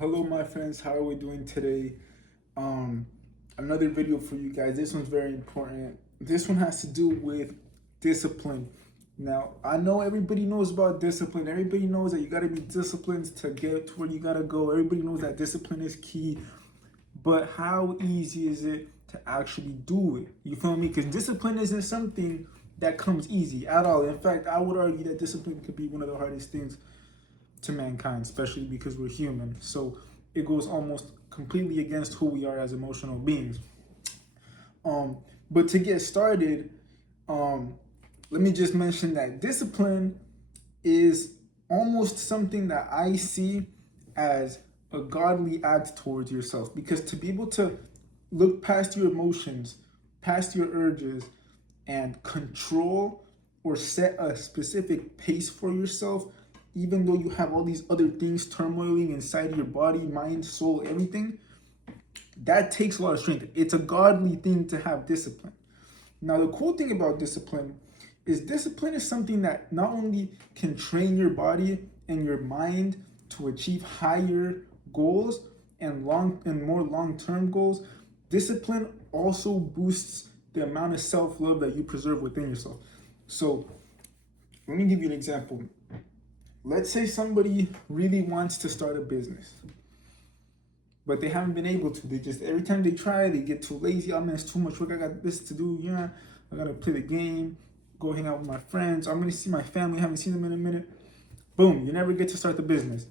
Hello, my friends. How are we doing today? Um, Another video for you guys. This one's very important. This one has to do with discipline. Now, I know everybody knows about discipline. Everybody knows that you got to be disciplined to get to where you got to go. Everybody knows that discipline is key. But how easy is it to actually do it? You feel me? Because discipline isn't something that comes easy at all. In fact, I would argue that discipline could be one of the hardest things to mankind, especially because we're human. So it goes almost completely against who we are as emotional beings. But to get started, let me just mention that discipline is almost something that I see as a godly act towards yourself. Because to be able to look past your emotions, past your urges, and control or set a specific pace for yourself, even though you have all these other things turmoiling inside your body, mind, soul, everything, that takes a lot of strength. It's a godly thing to have discipline. Now, the cool thing about discipline is something that not only can train your body and your mind to achieve higher goals and more long-term goals. Discipline also boosts the amount of self-love that you preserve within yourself. So let me give you an example. Let's say somebody really wants to start a business, but they haven't been able to. They just, every time they try, they get too lazy. Oh man, it's too much work. I got this to do. Yeah, I gotta play the game, go hang out with my friends. I'm gonna see my family. I haven't seen them in a minute. Boom, you never get to start the business.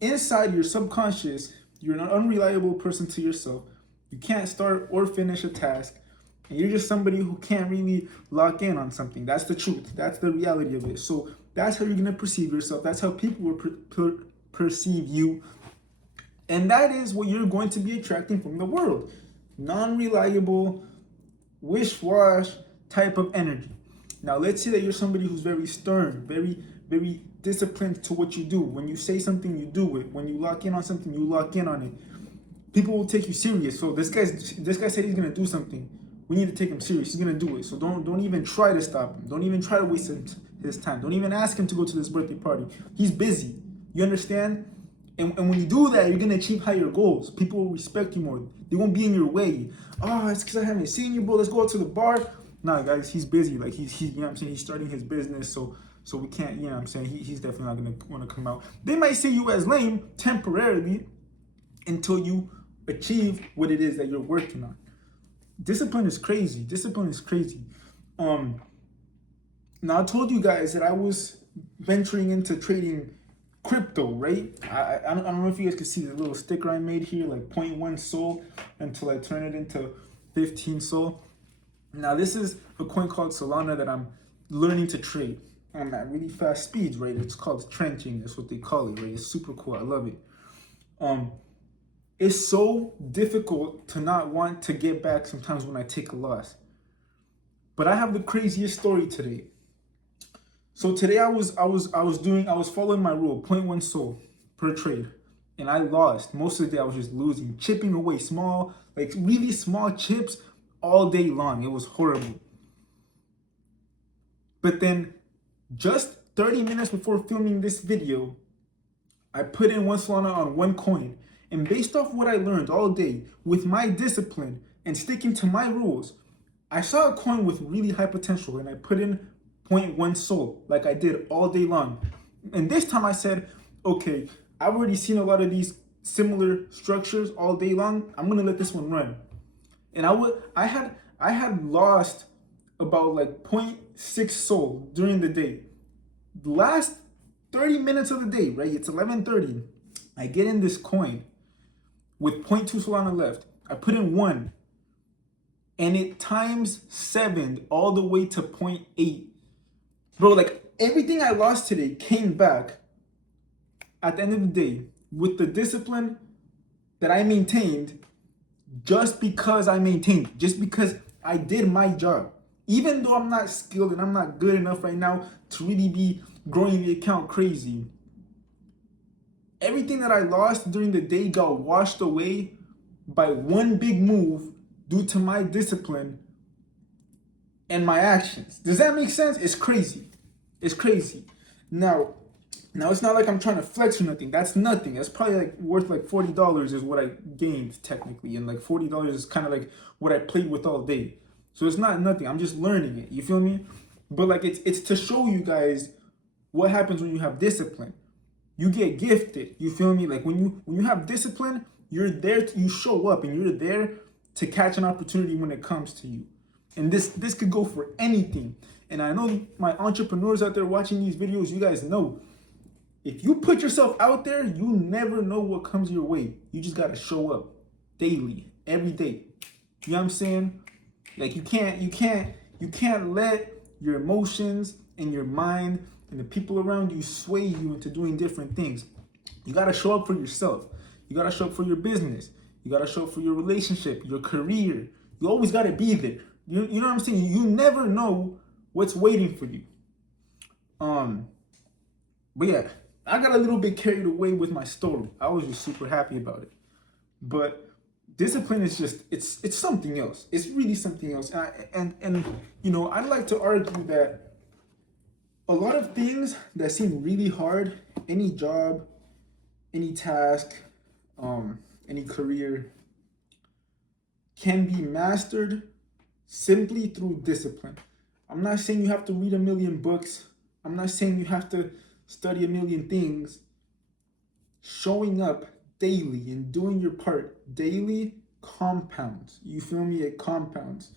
Inside your subconscious, you're an unreliable person to yourself. You can't start or finish a task. And you're just somebody who can't really lock in on something. That's the truth. That's the reality of it. So that's how you're going to perceive yourself. That's how people will perceive you. And that is what you're going to be attracting from the world. Non-reliable, wish-wash type of energy. Now, let's say that you're somebody who's very stern, very disciplined to what you do. When you say something, you do it. When you lock in on something, you lock in on it. People will take you serious. So this guy said he's going to do something. We need to take him serious. He's going to do it. So don't even try to stop him. Don't even try to waste his time. Don't even ask him to go to this birthday party. He's busy. You understand? And when you do that, you're going to achieve higher goals. People will respect you more. They won't be in your way. Oh, it's because I haven't seen you, bro. Let's go out to the bar. Nah, guys, he's busy. Like, he's you know what I'm saying? He's starting his business. So we can't, you know what I'm saying? He's definitely not going to want to come out. They might see you as lame temporarily until you achieve what it is that you're working on. Discipline is crazy. Discipline is crazy. Now, I told you guys that I was venturing into trading crypto, right? I don't know if you guys can see the little sticker I made here, like 0.1 SOL until I turn it into 15 SOL. Now, this is a coin called Solana that I'm learning to trade at really fast speeds, right? It's called trenching. That's what they call it, right? It's super cool. I love it. It's so difficult to not want to get back sometimes when I take a loss. But I have the craziest story today. So today I was following my rule, 0.1 SOL per trade. And I lost. Most of the day I was just losing, chipping away small, like really small chips all day long. It was horrible. But then just 30 minutes before filming this video, I put in one Solana on one coin. And based off what I learned all day, with my discipline and sticking to my rules, I saw a coin with really high potential and I put in 0.1 SOL like I did all day long. And this time I said, okay, I've already seen a lot of these similar structures all day long. I'm gonna let this one run. And I had lost about like 0.6 SOL during the day. The last 30 minutes of the day, right? It's 11:30. I get in this coin with 0.2 Solana left. I put in 1 and it times 7 all the way to 0.8. Bro, like everything I lost today came back at the end of the day with the discipline that I maintained, just because I did my job. Even though I'm not skilled and I'm not good enough right now to really be growing the account crazy, everything that I lost during the day got washed away by one big move due to my discipline and my actions. Does that make sense? It's crazy. It's crazy. Now, Now it's not like I'm trying to flex or nothing. That's nothing. That's probably like worth like $40 is what I gained technically, and like $40 is kind of like what I played with all day. So it's not nothing. I'm just learning it. You feel me? But like it's to show you guys what happens when you have discipline. You get gifted. You feel me? Like when you have discipline, you're there. You show up and you're there to catch an opportunity when it comes to you. And this could go for anything. And I know my entrepreneurs out there watching these videos, you guys know if you put yourself out there, you never know what comes your way. You just gotta show up daily, every day. You know what I'm saying? Like you can't let your emotions and your mind and the people around you sway you into doing different things. You gotta show up for yourself. You gotta show up for your business. You gotta show up for your relationship, your career. You always gotta be there. You know what I'm saying? You never know what's waiting for you. But yeah, I got a little bit carried away with my story. I was just super happy about it. But discipline is just it's something else. It's really something else. And you know, I like to argue that a lot of things that seem really hard, any job, any task, any career, can be mastered simply through discipline. I'm not saying you have to read a million books. I'm not saying you have to study a million things. Showing up daily and doing your part daily compounds. You feel me? It compounds.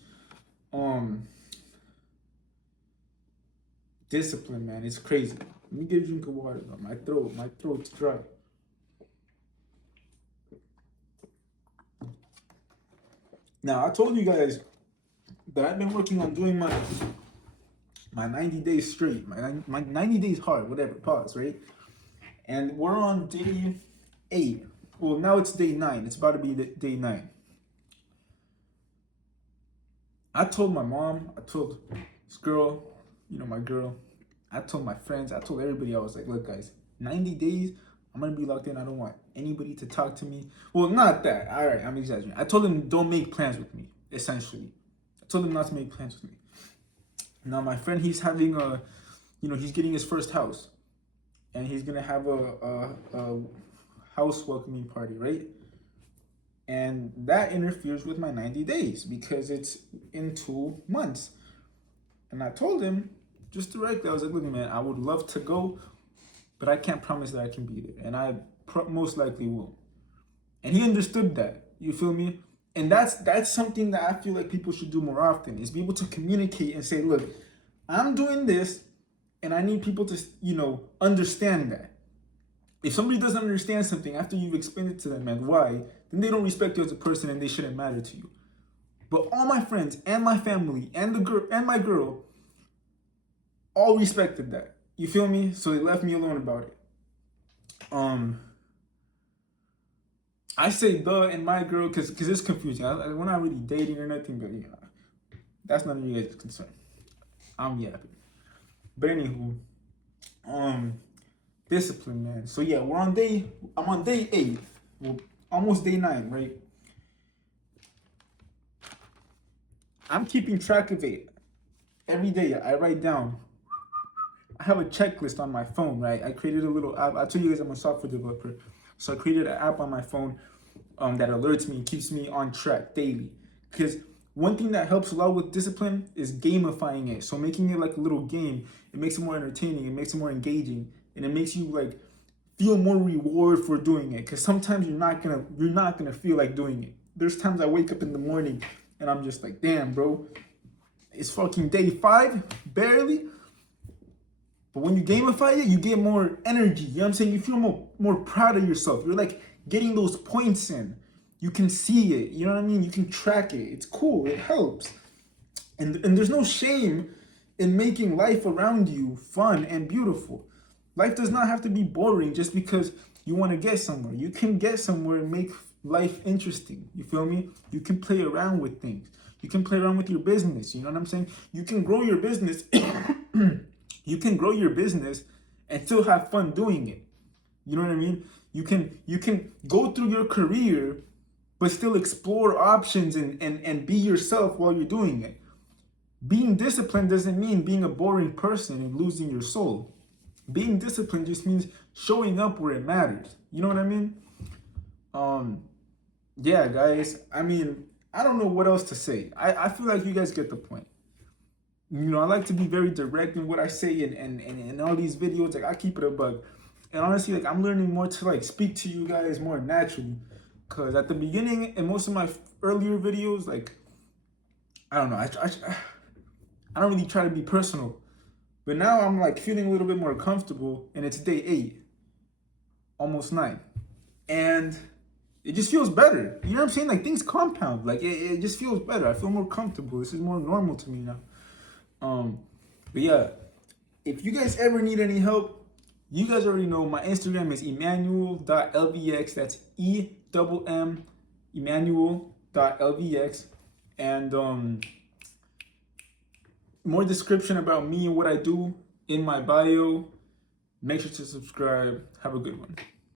Discipline, man, it's crazy. Let me get a drink of water though. My throat's dry. Now I told you guys that I've been working on doing my 90 days straight, my 90 days hard, whatever, pause, right? And we're on day 8. Well, now it's day 9. It's about to be day 9. I told my mom, I told this girl, you know, my girl, I told my friends, I told everybody, I was like, look, guys, 90 days, I'm going to be locked in. I don't want anybody to talk to me. Well, not that. All right, I'm exaggerating. I told them don't make plans with me, essentially. I told them not to make plans with me. Now, my friend, he's having he's getting his first house. And he's going to have a house welcoming party, right? And that interferes with my 90 days because it's in 2 months. And I told him just directly, I was like, look, man, I would love to go, but I can't promise that I can be there. And I most likely will. And he understood that. You feel me? And that's something that I feel like people should do more often, is be able to communicate and say, look, I'm doing this, and I need people to, understand that. If somebody doesn't understand something after you've explained it to them and why, then they don't respect you as a person and they shouldn't matter to you. But all my friends and my family and the girl and my girl all respected that. You feel me? So they left me alone about it. I say the and my girl because it's confusing. We're not really dating or nothing, but that's none of you guys' concern. I'm yapping. But anywho, discipline, man. So yeah, I'm on day 8. Well, almost day 9, right? I'm keeping track of it. Every day I write down. I have a checklist on my phone, right? I created a little app. I told you guys I'm a software developer. So I created an app on my phone that alerts me and keeps me on track daily. Because one thing that helps a lot with discipline is gamifying it. So making it like a little game, it makes it more entertaining, it makes it more engaging, and it makes you like feel more reward for doing it. Because sometimes you're not gonna feel like doing it. There's times I wake up in the morning and I'm just like, damn, bro, it's fucking day 5, barely. But when you gamify it, you get more energy. You know what I'm saying? You feel more proud of yourself. You're like getting those points in. You can see it. You know what I mean? You can track it. It's cool. It helps. And there's no shame in making life around you fun and beautiful. Life does not have to be boring just because you want to get somewhere. You can get somewhere and make life interesting. You feel me? You can play around with things. You can play around with your business. You know what I'm saying? You can grow your business. You can grow your business and still have fun doing it. You know what I mean? You can go through your career but still explore options and be yourself while you're doing it. Being disciplined doesn't mean being a boring person and losing your soul. Being disciplined just means showing up where it matters. You know what I mean? Yeah, guys. I mean, I don't know what else to say. I feel like you guys get the point. You know, I like to be very direct in what I say and in all these videos. Like, I keep it a bug. And honestly, like, I'm learning more to like speak to you guys more naturally. Cause at the beginning in most of my earlier videos, like, I don't know, I don't really try to be personal. But now I'm like feeling a little bit more comfortable, and it's day 8, almost 9. And it just feels better. You know what I'm saying? Like, things compound. Like, it just feels better. I feel more comfortable. This is more normal to me now. But yeah, if you guys ever need any help, you guys already know my Instagram is Emmanuel.lvx. That's EMM Emmanuel.lvx. And more description about me and what I do in my bio. Make sure to subscribe. Have a good one.